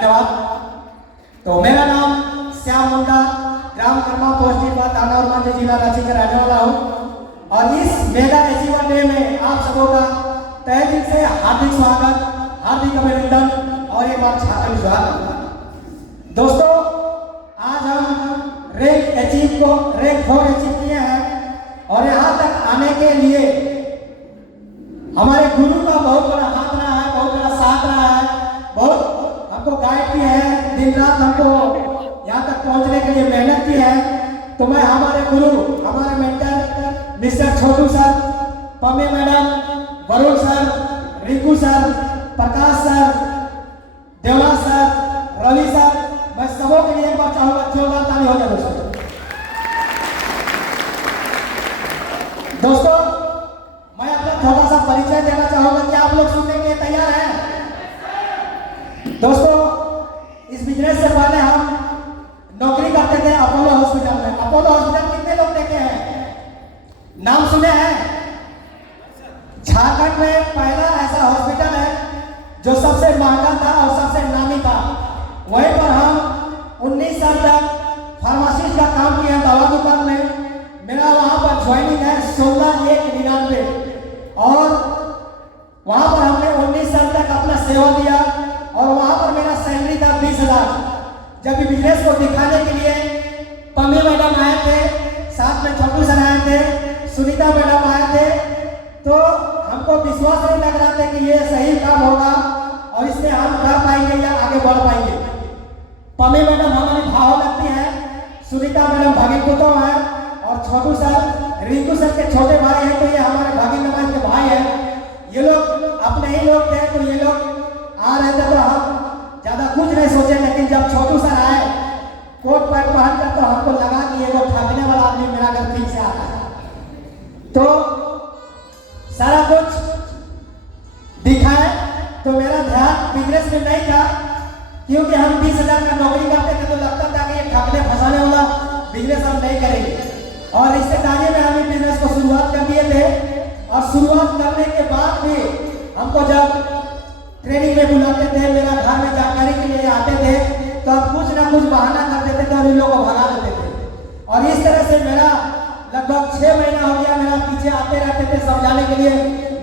धन्यवाद। तो मेरा नाम श्याम मुंडा, ग्राम कर्मा पोस्ट थाना और मंडी जिला रांची का रहने वाला हूँ और इस मेगा अचीवर डे में आप सबों का तहे दिल से हार्दिक स्वागत, हार्दिक अभिनंदन और एक बार छात्र स्वागत। दोस्तों, आज हम रैंक 4 अचीव किए हैं और यहाँ तक आने के लिए हमारे गुरु का बहुत बड़ा हाथ रहा है, बहुत बड़ा साथ रहा है, बहुत हमको गाइड किया है, दिन रात हमको यहाँ तक पहुँचने के लिए मेहनत की है। तो मैं हमारे गुरु, हमारे mentor mister Chhotu sir, Pammi madam, Varun sir, Rinku sir, Prakash sir, Devla sir, Ravi sir, मैं सबों के लिए एक बार चाहूँगा जोरदार ताली हो जाए। दोस्तों, मैं अपना थोड़ा सा परिचय देना चाहूँगा कि आप लोग सुनने के लिए तैयार हैं? दोस्तों, इस बिजनेस से पहले हम नौकरी करते थे अपोलो हॉस्पिटल में। अपोलो हॉस्पिटल कितने लोग देखे हैं, नाम सुने हैं? झारखंड में पहला ऐसा हॉस्पिटल है जो सबसे महंगा था और सबसे नामी था। वहीं पर हम 19 साल तक फार्मासिस्ट का काम किया, दवा दुकान में। मेरा वहाँ पर ज्वाइनिंग है 16/1/99 और वहाँ पर हमने 19 साल तक अपना सेवा दिया और वहाँ पर मेरा सैलरी था 20,000। जब भी बिजनेस को दिखाने के लिए पम्मी मैडम आए थे, साथ में छोटू सर आए थे, सुनीता मैडम आए थे, तो हमको विश्वास नहीं लग रहा था कि ये सही काम होगा और इसमें हम कर पाएंगे या आगे बढ़ पाएंगे। पम्मी मैडम हमारी भाव लगती है, सुनीता मैडम भगिन पुतो है और छोटू सर रिंकू सर के छोटे भाई हैं, तो ये हमारे भगिन नवाज के भाई हैं। ये लोग अपने ही लोग थे, तो ये लोग आ रहे थे तो हम ज्यादा कुछ नहीं सोचे, लेकिन जब छोटू सर आए कोट पैंट पहनकर तो हमको लगा कि ये वो ठगने वाला आदमी मेरा घर पीछे आ रहा है। तो सारा कुछ दिखाए तो मेरा ध्यान बिजनेस में नहीं था, क्योंकि हम 20,000 का नौकरी करते थे तो लगता था कि ये ठगने फंसाने वाला बिजनेस हम नहीं करेंगे। और रिश्तेदारी में हम बिजनेस को शुरुआत कर दिए थे और शुरुआत करने के बाद भी हमको जब ट्रेनिंग में बुलाते थे, मेरा घर में जानकारी के लिए आते थे, तो हम कुछ ना कुछ बहाना कर देते थे और इन लोगों को भगा देते थे। और इस तरह से मेरा लगभग 6 महीना हो गया, मेरा पीछे आते रहते थे समझाने के लिए,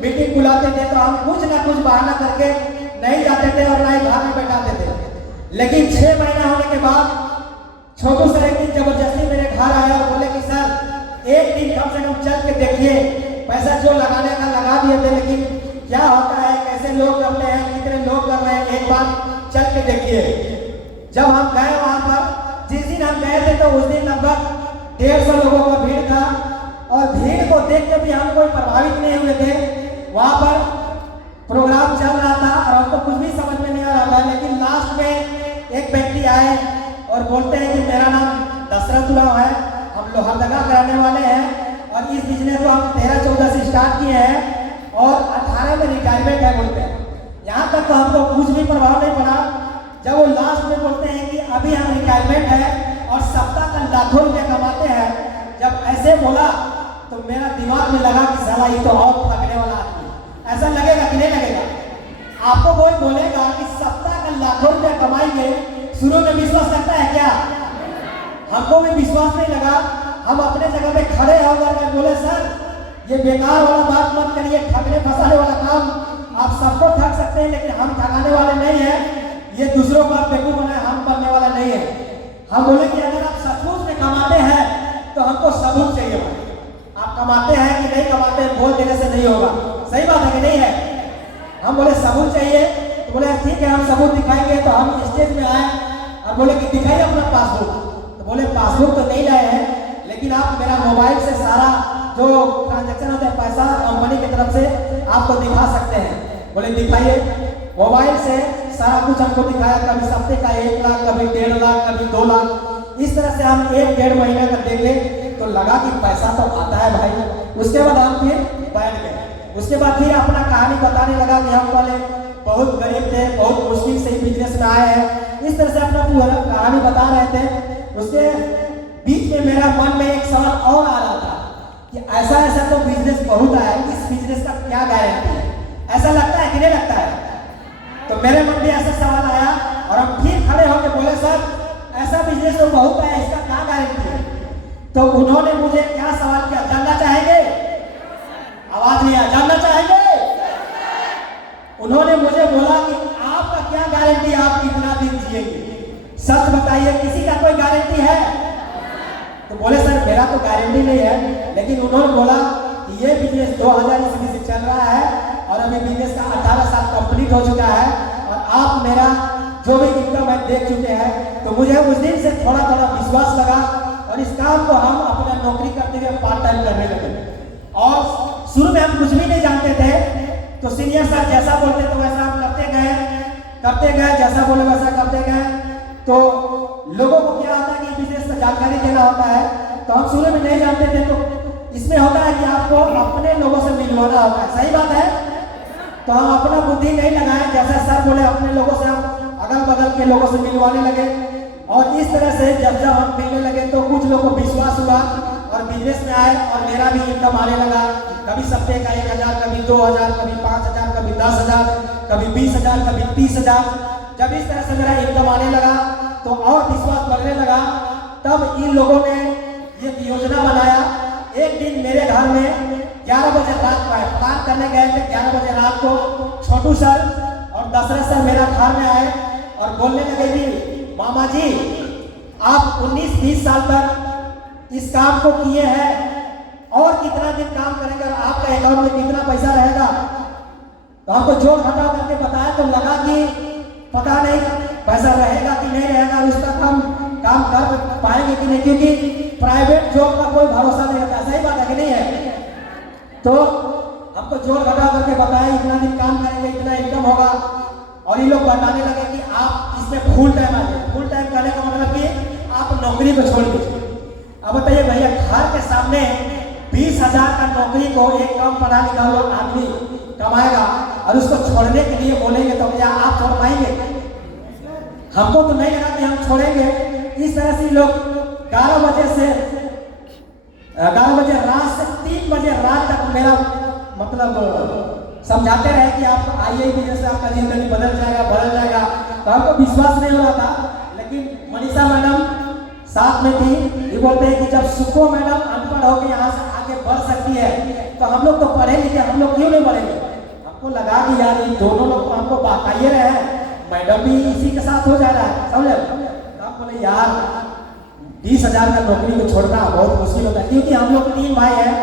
मीटिंग बुलाते थे तो हम कुछ ना कुछ बहाना करके नहीं जाते थे और ना ही घर में बैठाते थे। लेकिन 6 महीना होने के बाद छोटू सर एक दिन जबरदस्ती मेरे घर आए और बोले कि सर एक दिन कम से कम चल के देखिए, पैसा जो लगाने का लगा दिए थे, लेकिन क्या होता है, कैसे लोग करते हैं, कितने लोग कर रहे हैं, एक बार चल के देखिए। जब हम गए वहां पर, जिस दिन हम गए थे तो उस दिन लगभग 150 लोगों का भीड़ था और भीड़ को देख के भी हम कोई प्रभावित नहीं हुए थे। वहां पर प्रोग्राम चल रहा था और हमको कुछ भी समझ में नहीं आ रहा था, लेकिन लास्ट में एक व्यक्ति आए और बोलते हैं कि मेरा नाम दशरथ उरांव है, हम लोहरदगा के रहने वाले हैं और इस बिजनेस को हम 13-14 से स्टार्ट किए हैं और 18 में रिटायरमेंट है बोलते हैं। यहाँ तक तो हमको कुछ भी प्रभाव नहीं पड़ा। जब वो लास्ट में बोलते हैं कि अभी हम रिटायरमेंट है और सप्ताह का लाखों रुपये कमाते हैं, जब ऐसे बोला तो मेरा दिमाग में लगा कि साला ये तो और ठगने वाला आदमी। ऐसा लगेगा कि नहीं लगेगा? आपको कोई बोलेगा कि सप्ताह का लाखों रुपये कमाएंगे, शुरू में विश्वास करता है क्या? हमको भी विश्वास नहीं लगा। हम अपने जगह पे खड़े होकर बोले सर ये बेकार वाला बात मत करिए, ठगने फंसाने वाला काम आप सबको ठग सकते हैं, लेकिन हम ठगाने वाले नहीं हैं, ये दूसरों का बेवकूफ बनाए हम बनने वाला नहीं है। हम बोले कि अगर आप सचमुच में कमाते हैं तो हमको सबूत चाहिए। आप कमाते हैं कि नहीं कमाते हैं बोल देने से नहीं होगा, सही बात है कि नहीं है? हम बोले सबूत चाहिए, तो बोले ठीक है हम सबूत दिखाएंगे। तो हम स्टेज में आए और बोले कि दिखाइए अपना पासबुक। तो बोले पासबुक तो नहीं लाए हैं, लेकिन आप मेरा मोबाइल से सारा जो ट्रांजैक्शन होता है पैसा कंपनी की तरफ से आपको दिखा सकते हैं। बोले दिखाइए। मोबाइल से सारा कुछ हमको दिखाया, कभी सप्ते का 1 लाख, कभी 1.5 लाख, कभी 2 लाख। इस तरह से हम 1-1.5 महीने तक देखे तो लगा कि पैसा तो आता है भाई। उसके बाद हम फिर बैठ गए। उसके बाद फिर अपना कहानी बताने लगा कि हम पहले बहुत गरीब थे, बहुत मुश्किल से ही बिजनेस में आए हैं। इस तरह से अपना पूरा कहानी बता रहे थे। उसके बीच में मेरा मन में एक सवाल और आ रहा था कि ऐसा ऐसा तो बिजनेस बहुत आया है, इस बिजनेस का क्या गारंटी है? ऐसा लगता है कि नहीं लगता है? तो मेरे मन में ऐसा सवाल आया और हम फिर बोले सर ऐसा बिजनेस तो बहुत है, इसका क्या गारंटी है? तो उन्होंने मुझे क्या सवाल किया, जानना चाहेंगे? आवाज नहीं आया, जानना चाहेंगे? उन्होंने मुझे बोला कि आपका क्या गारंटी, आप कितना दिन जिएंगे? सच बताइए, किसी का कोई गारंटी है? तो बोले सर मेरा तो गारंटी नहीं है, लेकिन उन्होंने बोला कि ये बिजनेस 2000 ईस्वी से चल रहा है और अभी बिजनेस का 18 साल कंप्लीट हो चुका है और आप मेरा जो भी इनकम है देख चुके हैं। तो मुझे उस दिन से थोड़ा थोड़ा विश्वास लगा और इस काम को हम अपना नौकरी करते हुए पार्ट टाइम करने लगे। और शुरू में हम कुछ भी नहीं जानते थे, तो सीनियर सर जैसा बोलते तो वैसा हम करते गए, जैसा बोले वैसा करते गए। तो लोगों को क्या होता है कि बिजनेस में जानकारी देना होता है, तो हम शुरू में नहीं जानते थे। तो इसमें होता है कि आपको अपने लोगों से मिलवाना होता है, सही बात है। तो हम अपना बुद्धि नहीं लगाए, जैसा सर बोले अपने लोगों से हम अगल बगल के लोगों से मिलवाने लगे। और इस तरह से जब हम मिलने लगे तो कुछ लोगों को विश्वास हुआ और बिजनेस में आए और मेरा भी इनकम आने लगा। कभी सप्ताह का 1000, कभी 2000, कभी 5000, कभी 10000, कभी 20000, कभी 30000। जब इस तरह से मेरा इनकम आने लगा तो और विश्वास बढ़ने लगा। तब इन लोगों ने एक योजना बनाया। एक दिन मेरे घर में 11 बजे रात को प्लान करने गए थे। 11 बजे रात को छोटू सर और दशरथ सर मेरा घर में आए और बोलने लगे कि मामा जी आप 19-20 साल तक इस काम को किए हैं और कितना दिन काम करेंगे और आपका अकाउंट में कितना पैसा रहेगा? तो हमको जोड़ घटा करके बताया तो लगा कि पता नहीं पैसा रहेगा कि नहीं रहेगा, उस तक हम काम कर पाएंगे कि नहीं, क्योंकि प्राइवेट जॉब का कोई भरोसा नहीं होता। सही बात है कि नहीं है? तो हमको जोड़ घटा करके बताया इतना दिन काम करेंगे, इतना इनकम होगा। और ये लोग बताने लगे कि आप इसमें फुल टाइम आ जाए। फुल टाइम करने का मतलब कि आप नौकरी को छोड़ दीजिए। अब बताइए भैया, घर के सामने 20,000 का नौकरी को एक कम पढ़ा लिखा हुआ आदमी कमाएगा और उसको छोड़ने के लिए बोलेंगे तो क्या आप छोड़ पाएंगे? हमको तो नहीं लगा कि हम छोड़ेंगे। इस तरह से लोग 11 बजे रात से 3 बजे रात तक मेरा मतलब समझाते रहे कि आप आइए बिजनेस से आपका जिंदगी बदल जाएगा। तो हमको विश्वास नहीं हो रहा था। लेकिन मनीषा मैडम साथ में थी। ये बोलते हैं कि जब सुको मैडम अनपढ़ होकर यहाँ से आगे बढ़ सकती है तो हम लोग तो पढ़े लिखे, हम लोग क्यों नहीं बढ़ेंगे? हमको लगा कि यार ये दोनों लोग हमको बताइए रहे हैं, मैडम भी इसी के साथ हो जा रहा है, समझे? तो आप बोले यार 20,000 का नौकरी को छोड़ना बहुत मुश्किल होता है, क्योंकि हम लोग 3 भाई हैं।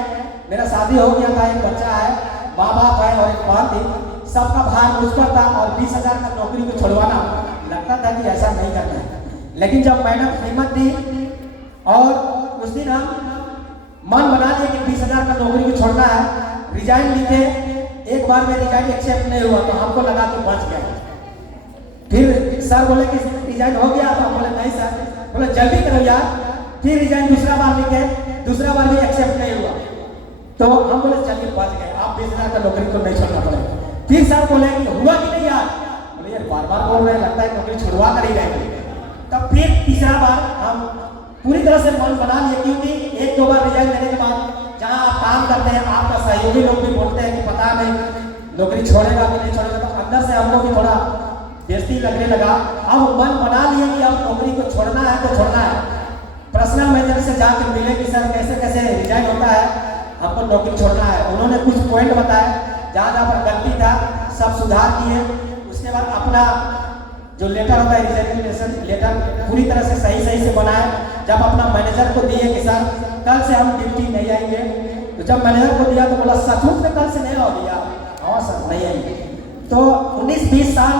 मेरा शादी हो गया था, एक बच्चा है, माँ बाप है और एक बहन थी। सबका भार मुझ पर था और 20,000 का नौकरी को छोड़वाना लगता था कि ऐसा नहीं करना है। लेकिन जब मैडम हिम्मत दी और उस दिन हम मन बना लिए कि 20,000 का नौकरी को छोड़ना है, रिजाइन लिखे। एक बार में रिजाइन एक्सेप्ट नहीं हुआ तो हमको लगा कि बच गया। फिर सर बोले कि रिजाइन हो गया, तो हम बोले नहीं सर, बोले जल्दी करो यार। फिर रिजाइन दूसरा बार लिखे, दूसरा बार भी एक्सेप्ट नहीं हुआ तो हम बोले चलिए बच गए, आप 20,000 का नौकरी को नहीं छोड़ना पड़ेगा। फिर सर बोले कि हुआ कि नहीं यार? बोले यार बार बार बोल रहे हैं, लगता है नौकरी छुड़वा कर ही रहेंगे। तब फिर तीसरा बार हम पूरी तरह से मन बना लिए, क्योंकि 1-2 बार रिजाइन देने के बाद जहाँ आप काम करते हैं आपका सहयोगी लोग भी बोलते हैं कि पता नहीं नौकरी छोड़ेगा कि नहीं छोड़ेगा। तो अंदर से हमको भी थोड़ा बेइज्जती लगने लगा। अब मन बना लिए कि अब नौकरी को छोड़ना है तो छोड़ना है। पर्सनल मैनेजर से जाकर मिले कि सर कैसे कैसे रिजाइन होता है, हमको नौकरी छोड़ना है। उन्होंने कुछ पॉइंट बताए, जहाँ जहाँ पर गलती था सब सुधार किए। उसके बाद अपना जो लेटर होता है रिजाइनेशन लेटर पूरी तरह से सही से बनाए। जब अपना मैनेजर को दिए कि सर कल से हम ड्यूटी नहीं आएंगे, तो जब मैनेजर को दिया तो बोला सचमुच में कल से नहीं आओ दिया? हाँ सर नहीं आएंगे। तो 19-20 साल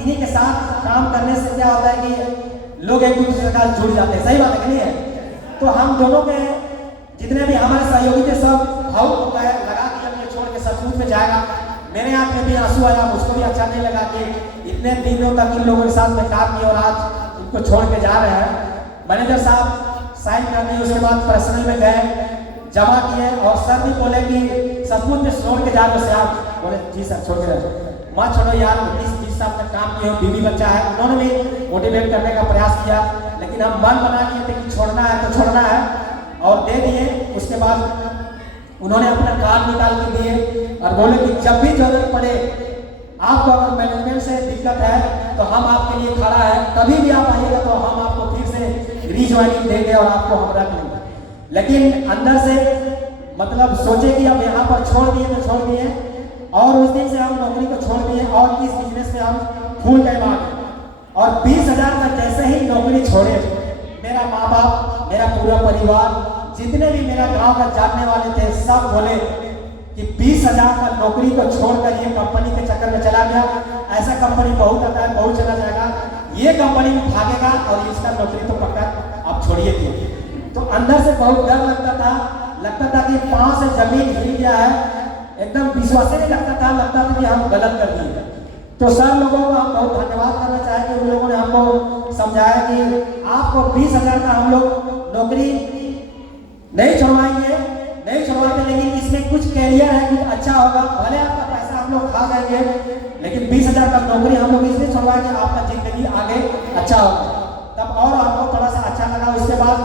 इन्हीं के साथ काम करने से क्या होता है कि लोग एक दूसरे के साथ जुड़ जाते हैं। सही बात है कि नहीं है? तो हम दोनों के जितने भी हमारे सहयोगी थे सब भावुक हो गए, लगा कि हम ये छोड़ के सचमुच में जाएगा। मेरे आंख में भी आंसू आया, मुझको भी अच्छा नहीं लगा कि इतने दिनों तक इन लोगों के साथ में काम किया और आज इनको छोड़ के जा रहे हैं। मैनेजर साहब साइन करने, उसके बाद पर्सनल में गए, जमा किए और सर भी बोले कि सचमुच में छोड़ के जा रहे हो आप? बोले जी सर छोड़ के रहे। मत छोड़ो यार, 19-20 साल तक काम किए हो, बीवी बच्चा है। उन्होंने भी मोटिवेट करने का प्रयास किया, लेकिन हम मन बना लिए थे कि छोड़ना है तो छोड़ना है और दे दिए। उसके बाद उन्होंने अपना कार्ड निकाल के दिए और बोले कि जब भी जरूरत पड़े आपको अगर मैनेजमेंट से दिक्कत है तो हम आपके लिए खड़ा है, कभी भी आप आइएगा तो हम आपको फिर से रीज्वाइनिंग देंगे और आपको हम रख लेंगे। लेकिन अंदर से मतलब सोचे कि अब यहाँ पर छोड़ दिए तो छोड़ दिए, और उस दिन से हम नौकरी को छोड़ दिए और इस बिजनेस में हम फुल टाइम आ गए। और 20,000 का जैसे ही नौकरी छोड़े, मेरा माँ बाप, मेरा पूरा परिवार, जितने भी मेरा गांव का जानने वाले थे, सब बोले कि 20,000 का नौकरी को छोड़कर ये कंपनी के चक्कर में चला गया। ऐसा कंपनी बहुत आता है, बहुत चला जाएगा, ये कंपनी में भागेगा और इसका नौकरी तो पक्का आप छोड़िए दिए। तो अंदर से बहुत डर लगता था कि पांव से जमीन हिल गया है, एकदम विश्वास नहीं लगता था कि हम गलत कर दिए। तो सर लोगों को हम बहुत धन्यवाद करना चाहेंगे, उन लोगों ने हमको समझाया कि आपको 20,000 का हम लोग नौकरी नहीं छुड़वाएंगे, लेकिन इसमें कुछ कैरियर है, कुछ अच्छा होगा, भले आपका पैसा हम लोग खा जाएंगे, लेकिन 20,000 का नौकरी हम लोग इसलिए छुड़वाएंगे, आपका जिंदगी आगे अच्छा होगा। तब और हमको थोड़ा सा अच्छा लगा। उसके बाद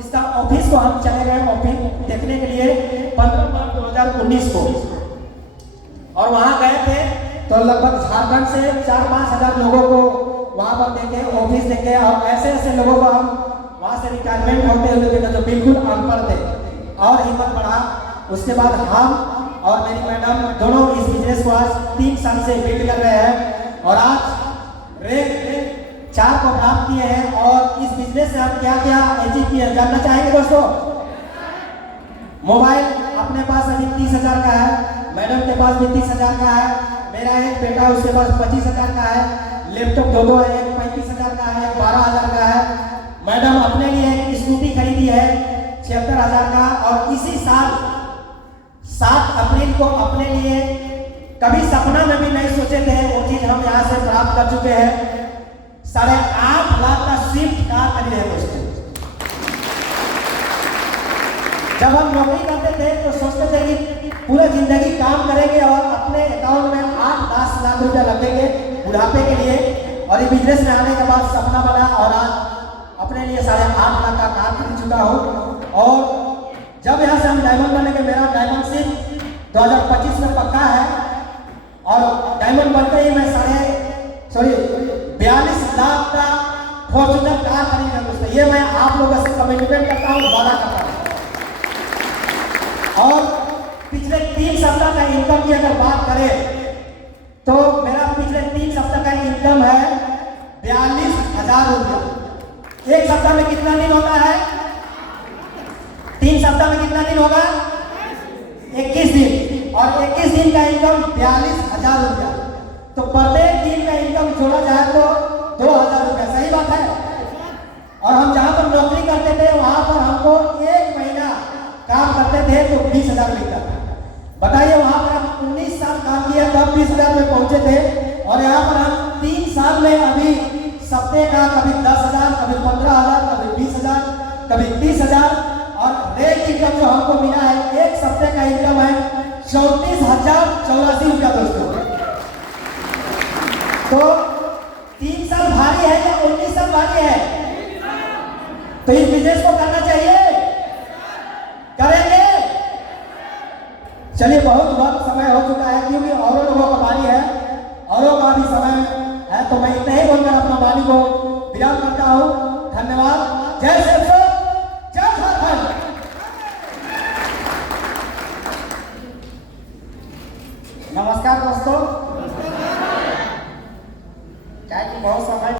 इसका ऑफिस को हम चले गए ऑफिस देखने के लिए 15 मार्च 2019 को, और वहाँ गए थे तो लगभग झारखंड से 4-5 हजार लोगों को वहाँ पर देखे, ऑफिस देखे, और ऐसे लोगों को हम वहाँ से रिटायरमेंट होते हुए देखा जो बिल्कुल अनपढ़ थे, और हिम्मत बढ़ा। उसके बाद हम और मेरी मैडम दोनों इस बिजनेस को आज 3 साल से बिल्ड कर रहे हैं, और आज रैंक 4 को प्राप्त किए हैं। और इस बिजनेस से हम क्या क्या अचीव किए जानना चाहेंगे दोस्तों। मोबाइल अपने पास अभी 30,000 का है, मैडम के पास भी 30,000 का है, मेरा एक बेटा उसके पास 25,000 का है, लैपटॉप दो है, एक 35,000 का है, 12,000 का है। मैडम अपने लिए एक स्कूटी खरीदी है 76,000 का, और इसी साल 7 अप्रैल को अपने लिए कभी सपना में भी नहीं सोचे थे वो चीज हम यहाँ से प्राप्त कर चुके हैं। 8.5 लाख का स्विफ्ट कार खरीदे हैं दोस्तों। जब हम नौकरी करते थे तो सोचते थे कि पूरा जिंदगी काम करेंगे और अपने अकाउंट में 8-10 लाख रुपया लगेंगे बुढ़ापे के लिए, और ये बिजनेस में आने के बाद सपना बना, और आज अपने लिए 8.5 लाख का कार खरीद चुका हूँ। और जब यहाँ से हम डायमंड बनेंगे, मेरा डायमंड सिर्फ 2025 में पक्का है, और डायमंड बनते ही मैं 42 लाख का फॉर्च्यूनर कार खरीदूंगा दोस्तों। ये मैं आप लोगों से कमिटमेंट करता हूँ, वादा करता हूँ। और पिछले 3 सप्ताह का इनकम की अगर बात करें तो मेरा पिछले 3 सप्ताह का इनकम है 42,000 रुपया। एक सप्ताह में कितना दिन होता है? 3 सप्ताह में कितना दिन होगा? 21 दिन, और 21 दिन का इनकम 42,000 रुपया। तो प्रत्येक दिन का इनकम जोड़ा जाए तो 2,000 रुपया, सही बात है। और हम जहां पर नौकरी करते थे वहां पर हमको 1 महीना काम करते थे तो 20,000 मिलता था। बताइए, वहां पर हम 19 साल काम किया तब 20,000 में पहुंचे थे, और यहाँ पर हम 3 साल में अभी सप्ताह का कभी 10,000, कभी 15,000, कभी 20,000, कभी 30,000, और रेट इनकम जो हमको मिला है एक सप्ताह का इनकम है 34,084 रुपया दोस्तों। तो 3 साल भारी है या 19 साल भारी है? तो इस बिजनेस को करना चाहिए, करेंगे। चलिए, बहुत वक्त समय हो चुका है क्योंकि औरों लोगों का बारी है, औरों का भी समय है, तो मैं इतना ही बोलकर अपना वाणी को विराम करता हूँ। धन्यवाद। जय श्री राम, जय झारखंड। नमस्कार दोस्तों। क्या कि बहुत समय